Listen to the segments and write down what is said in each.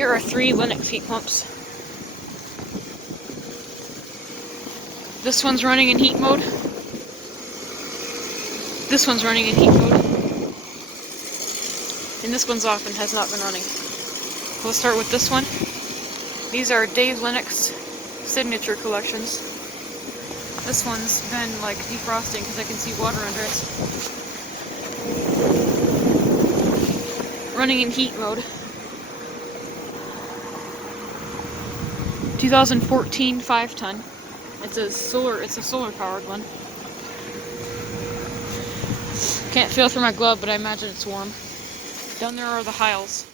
Here are 3 Lennox heat pumps. This one's running in heat mode. This one's running in heat mode. And this one's off and has not been running. We'll start with this one. These are Dave Lennox signature collections. This one's been like defrosting because I can see water under it. Running in heat mode. 2014 5-ton. It's a solar powered one. Can't feel through my glove, but I imagine it's warm. Down there are the Heils.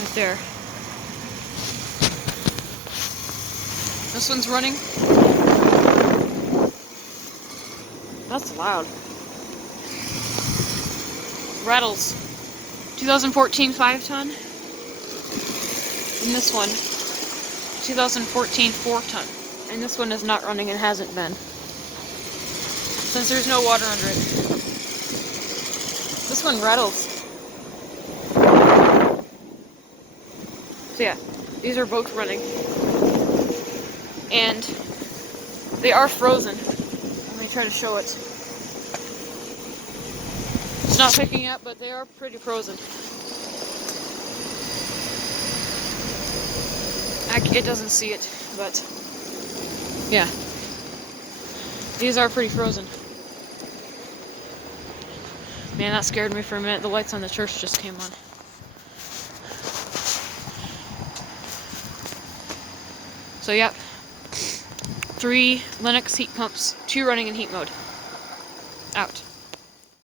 Right there. This one's running. That's loud. Rattles. 2014 5-ton. And this one, 2014 4-ton. And this one is not running and hasn't been, since there's no water under it. This one rattles. So yeah, these are both running. And they are frozen. Let me try to show it. It's not picking up, but they are pretty frozen. It doesn't see it, but yeah. These are pretty frozen. Man, that scared me for a minute. The lights on the church just came on. So yep. 3 Lennox heat pumps, 2 running in heat mode. Out.